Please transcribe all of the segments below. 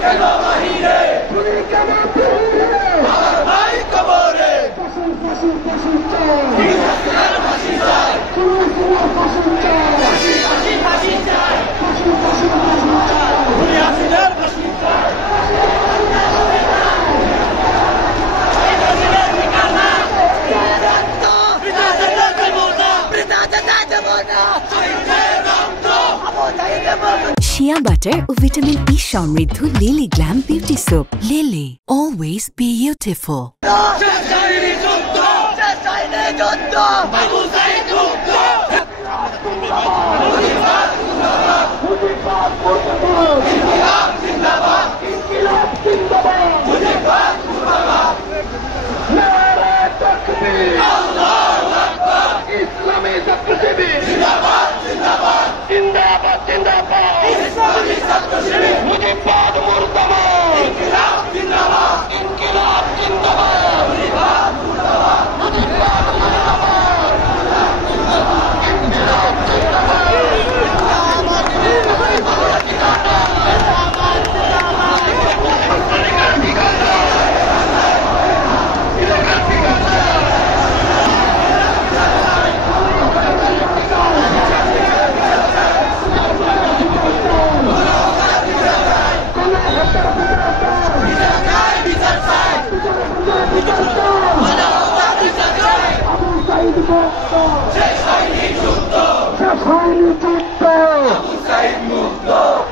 কেন বাহিরে, খুনি কেন বাহিরে, আমার ভাই কবরে, ফাঁসি ফাঁসি ফাঁসি চাই, ফাঁসি চাই, ফাঁসি চাই, ফাঁসি ফাঁসি ফাঁসি চাই, ফাঁসি ফাঁসি ফাঁসি চাই, খুনি হাসিনার ফাঁসি চাই। শিয়া বাটার ও ভিটামিন ই সমৃদ্ধ Lily glam beauty soap. Lily, always beautiful.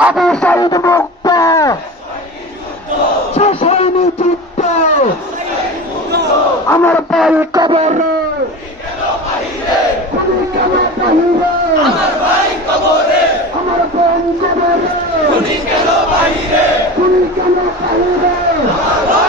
Abu Saeed Mukto, শেষ হয়নি যুদ্ধ, আমার ভাই কবরে, খুনি কেন বাহিরে, আমার ভাই কবরে, আমার বোন কবরে, খুনি কেন বাহিরে, খুনি কেন বাহিরে, আমার